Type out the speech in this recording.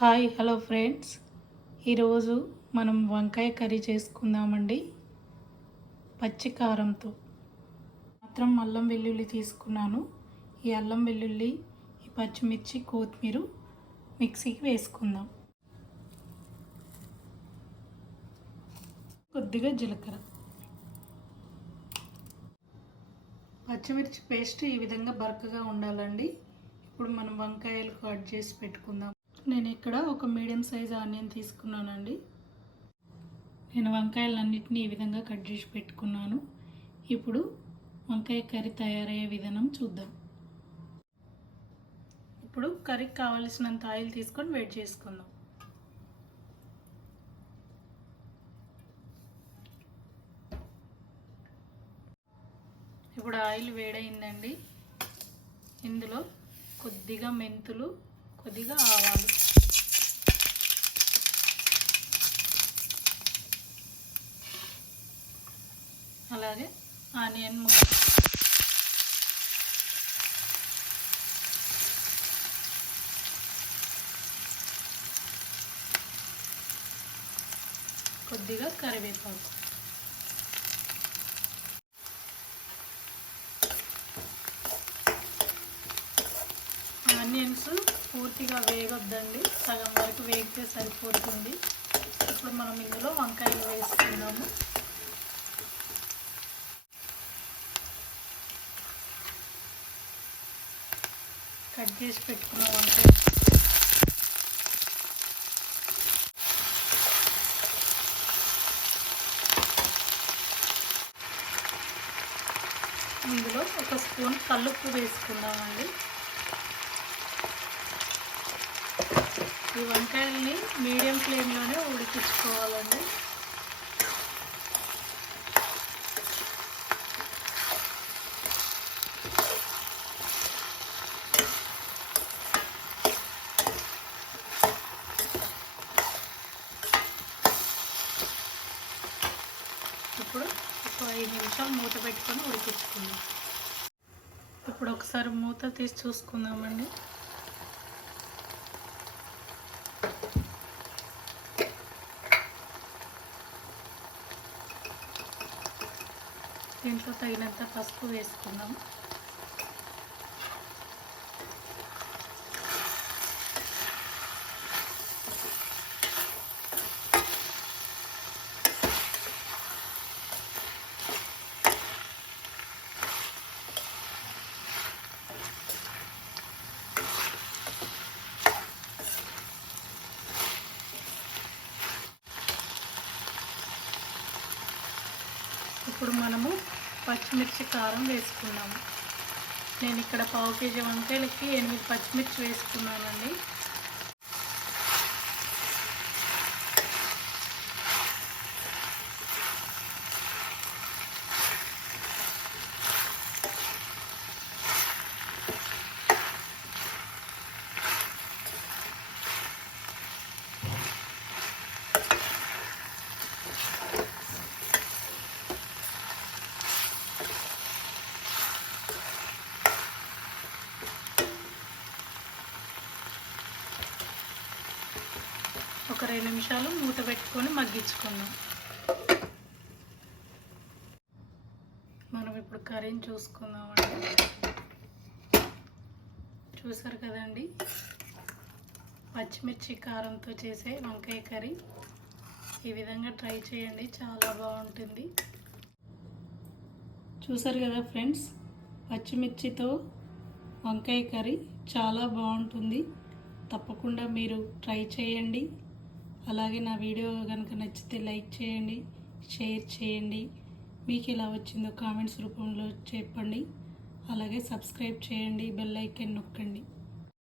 Hi hello friends, ఈరోజు మనం వంకాయ కర్రీ చేసుకుందామండి. పచ్చి కారంతో మాత్రం అల్లం వెల్లుల్లి తీసుకున్నాను. ఈ అల్లం వెల్లుల్లి, ఈ పచ్చిమిర్చి, కొత్తిమీర మిక్సీకి వేసుకుందాం. కొద్దిగా జీలకర్ర, పచ్చిమిర్చి పేస్ట్ ఈ విధంగా బరకగా ఉండాలండి. ఇప్పుడు మనం వంకాయలు కట్ చేసి పెట్టుకుందాం. నేను ఇక్కడ ఒక మీడియం సైజ్ ఆనియన్ తీసుకున్నానండి. నేను వంకాయలన్నిటిని ఈ విధంగా కట్ చేసి పెట్టుకున్నాను. ఇప్పుడు వంకాయ కర్రీ తయారయ్యే విధానం చూద్దాం. ఇప్పుడు కర్రీకి కావలసినంత ఆయిల్ తీసుకొని వేడి చేసుకుందాం. ఇప్పుడు ఆయిల్ వేడైందండి. ఇందులో కొద్దిగా మెంతులు, కొద్దిగా ఆవాలు, అలాగే ఆనియన్ ముక్క, కొద్దిగా కరివేపాకు. ఆనియన్స్ పూర్తిగా వేగొద్దండి, సగం వరకు వేగితే సరిపోతుంది. ఇప్పుడు మనం ఇందులో వంకాయలు వేసుకుందాము. కట్ చేసి పెట్టుకున్న వంకాయ ఇందులో ఒక స్పూన్ కల్లుప్పు వేసుకుందామండి. ఈ వంకాయల్ని మీడియం ఫ్లేమ్లోనే ఉడికించుకోవాలండి. ఇప్పుడు ఒక 5 నిమిషాలు మూత పెట్టుకొని ఉడికించుకుందాం. ఇప్పుడు ఒకసారి మూత తీసి చూసుకుందామండి. దీంట్లో తగినంత పసుపు వేసుకుందాం. ఇప్పుడు మనము పచ్చిమిర్చి కారం వేసుకున్నాము. నేను ఇక్కడ 1/2 కేజీ వంకాయలకి 8 పచ్చిమిర్చి వేసుకున్నానండి. ఒక 2 నిమిషాలు మూత పెట్టుకొని మగ్గించుకుందాం. మనం ఇప్పుడు కర్రీని చూసుకుందామండి. చూసారు కదండి, పచ్చిమిర్చి కారంతో చేసే వంకాయ కర్రీ. ఈ విధంగా ట్రై చేయండి, చాలా బాగుంటుంది. చూసారు కదా ఫ్రెండ్స్, పచ్చిమిర్చితో వంకాయ కర్రీ చాలా బాగుంటుంది. తప్పకుండా మీరు ట్రై చేయండి. అలాగే నా వీడియో కనుక నచ్చితే లైక్ చేయండి, షేర్ చేయండి. మీకు ఎలా వచ్చిందో కామెంట్స్ రూపంలో చెప్పండి. అలాగే సబ్స్క్రైబ్ చేయండి, బెల్ ఐకాన్ నొక్కండి.